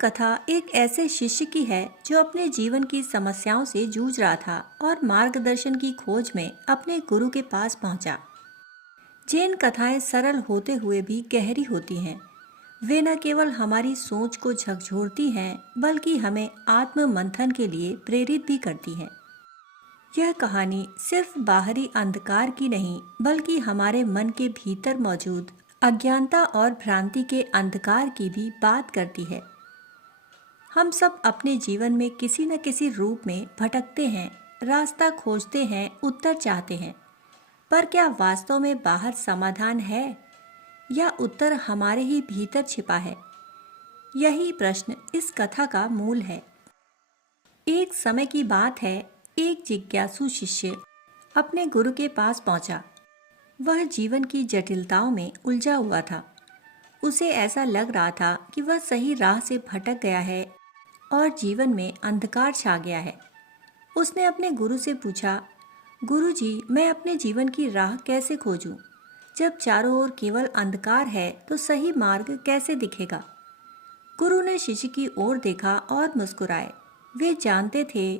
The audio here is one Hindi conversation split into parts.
कथा एक ऐसे शिष्य की है जो अपने जीवन की समस्याओं से जूझ रहा था और मार्गदर्शन की खोज में अपने गुरु के पास पहुंचा। जैन कथाएं सरल होते हुए भी गहरी होती हैं। वे न केवल हमारी सोच को झकझोरती हैं बल्कि हमें आत्म मंथन के लिए प्रेरित भी करती हैं। यह कहानी सिर्फ बाहरी अंधकार की नहीं बल्कि हमारे मन के भीतर मौजूद अज्ञानता और भ्रांति के अंधकार की भी बात करती है। हम सब अपने जीवन में किसी न किसी रूप में भटकते हैं, रास्ता खोजते हैं, उत्तर चाहते हैं। पर क्या वास्तव में बाहर समाधान है या उत्तर हमारे ही भीतर छिपा है? यही प्रश्न इस कथा का मूल है। एक समय की बात है, एक जिज्ञासु शिष्य अपने गुरु के पास पहुंचा। वह जीवन की जटिलताओं में उलझा हुआ था। उसे ऐसा लग रहा था कि वह सही राह से भटक गया है और जीवन में अंधकार छा गया है। उसने अपने गुरु से पूछा, गुरुजी, मैं अपने जीवन की राह कैसे खोजूं? जब चारों ओर केवल अंधकार है तो सही मार्ग कैसे दिखेगा? गुरु ने शिष्य की ओर देखा और मुस्कुराए। वे जानते थे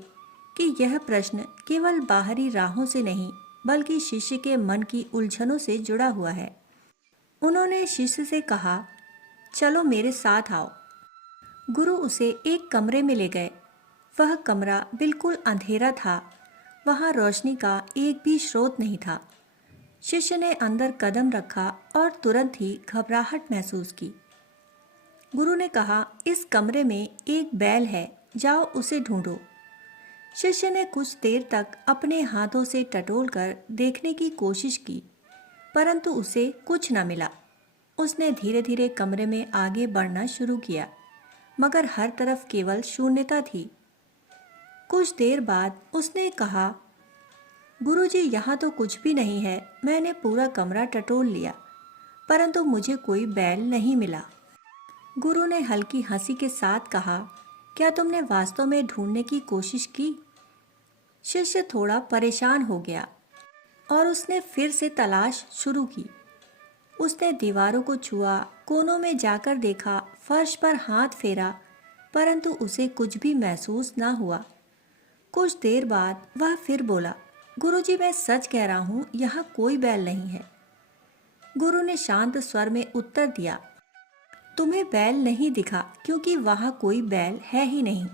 कि यह प्रश्न केवल बाहरी राहों से नहीं बल्कि शिष्य के मन की उलझनों से जुड़ा हुआ है। उन्होंने शिष्य से कहा, चलो मेरे साथ आओ। गुरु उसे एक कमरे में ले गए। वह कमरा बिल्कुल अंधेरा था। वहां रोशनी का एक भी स्रोत नहीं था। शिष्य ने अंदर कदम रखा और तुरंत ही घबराहट महसूस की। गुरु ने कहा, इस कमरे में एक बैल है, जाओ उसे ढूंढो। शिष्य ने कुछ देर तक अपने हाथों से टटोलकर देखने की कोशिश की, परंतु उसे कुछ न मिला। उसने धीरे धीरे कमरे में आगे बढ़ना शुरू किया, मगर हर तरफ केवल शून्यता थी। कुछ देर बाद उसने कहा, गुरुजी, यहाँ तो कुछ भी नहीं है। मैंने पूरा कमरा टटोल लिया, परंतु मुझे कोई बैल नहीं मिला। गुरु ने हल्की हंसी के साथ कहा, क्या तुमने वास्तव में ढूंढने की कोशिश की? शिष्य थोड़ा परेशान हो गया और उसने फिर से तलाश शुरू की। उसने दीवारों को छुआ, कोनों में जाकर देखा, फर्श पर हाथ फेरा, परंतु उसे कुछ भी महसूस न हुआ। कुछ देर बाद वह फिर बोला, गुरुजी, मैं सच कह रहा हूँ, यहाँ कोई बैल नहीं है। गुरु ने शांत स्वर में उत्तर दिया, तुम्हें बैल नहीं दिखा क्योंकि वहाँ कोई बैल है ही नहीं।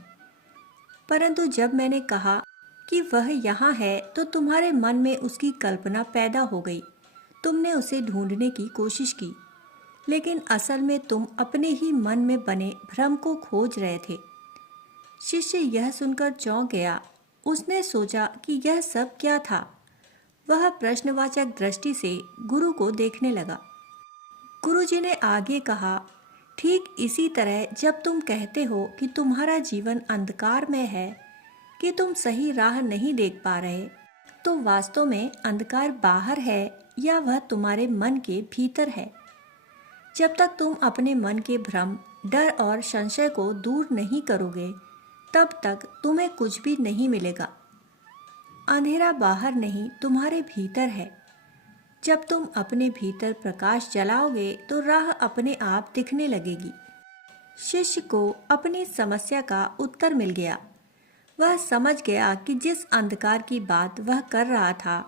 परंतु जब मैंने कहा कि वह यहाँ है तो तुम्हारे मन में उसकी कल्पना पैदा हो गई। तुमने उसे ढूंढने की कोशिश की, लेकिन असल में तुम अपने ही मन में बने भ्रम को खोज रहे थे। शिष्य यह सुनकर चौंक गया। उसने सोचा कि यह सब क्या था। वह प्रश्नवाचक दृष्टि से गुरु को देखने लगा। गुरुजी ने आगे कहा, ठीक इसी तरह जब तुम कहते हो कि तुम्हारा जीवन अंधकार में है, कि तुम सही राह नहीं देख पा रहे, तो वास्तव में अंधकार बाहर है या वह तुम्हारे मन के भीतर है। जब तक तुम अपने मन के भ्रम, डर और संशय को दूर नहीं करोगे, तब तक तुम्हें कुछ भी नहीं मिलेगा। अंधेरा बाहर नहीं, तुम्हारे भीतर है। जब तुम अपने भीतर प्रकाश जलाओगे तो राह अपने आप दिखने लगेगी। शिष्य को अपनी समस्या का उत्तर मिल गया। वह समझ गया कि जिस अंधकार की बात वह कर रहा था,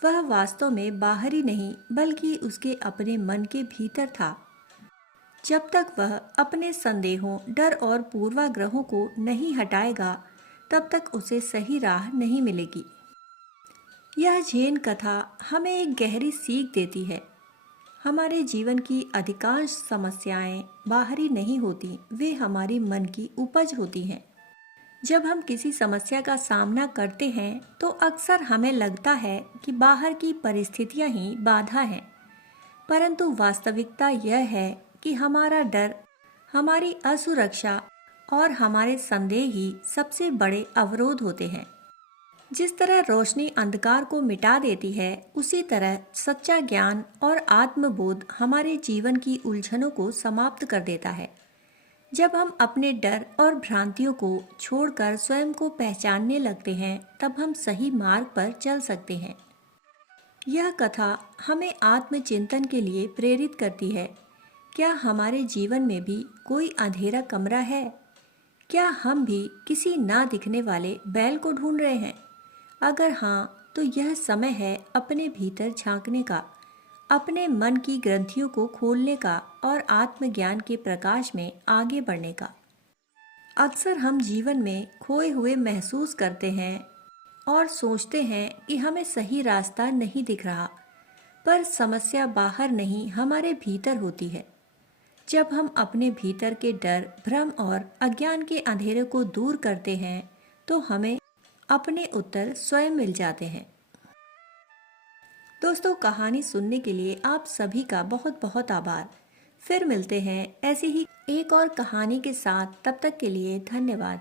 वह वास्तव में बाहरी नहीं बल्कि उसके अपने मन के भीतर था। जब तक वह अपने संदेहों, डर और पूर्वाग्रहों को नहीं हटाएगा, तब तक उसे सही राह नहीं मिलेगी। यह जैन कथा हमें एक गहरी सीख देती है। हमारे जीवन की अधिकांश समस्याएं बाहरी नहीं होती, वे हमारी मन की उपज होती हैं। जब हम किसी समस्या का सामना करते हैं तो अक्सर हमें लगता है कि बाहर की परिस्थितियां ही बाधा हैं, परंतु वास्तविकता यह है कि हमारा डर, हमारी असुरक्षा और हमारे संदेह ही सबसे बड़े अवरोध होते हैं। जिस तरह रोशनी अंधकार को मिटा देती है, उसी तरह सच्चा ज्ञान और आत्मबोध हमारे जीवन की उलझनों को समाप्त कर देता है। जब हम अपने डर और भ्रांतियों को छोड़कर स्वयं को पहचानने लगते हैं, तब हम सही मार्ग पर चल सकते हैं। यह कथा हमें आत्मचिंतन के लिए प्रेरित करती है। क्या हमारे जीवन में भी कोई अंधेरा कमरा है? क्या हम भी किसी ना दिखने वाले बैल को ढूंढ रहे हैं? अगर हाँ, तो यह समय है अपने भीतर झांकने का, अपने मन की ग्रंथियों को खोलने का और आत्मज्ञान के प्रकाश में आगे बढ़ने का। अक्सर हम जीवन में खोए हुए महसूस करते हैं और सोचते हैं कि हमें सही रास्ता नहीं दिख रहा, पर समस्या बाहर नहीं, हमारे भीतर होती है। जब हम अपने भीतर के डर, भ्रम और अज्ञान के अंधेरे को दूर करते हैं, तो हमें अपने उत्तर स्वयं मिल जाते हैं। दोस्तों, कहानी सुनने के लिए आप सभी का बहुत बहुत आभार। फिर मिलते हैं ऐसी ही एक और कहानी के साथ। तब तक के लिए धन्यवाद।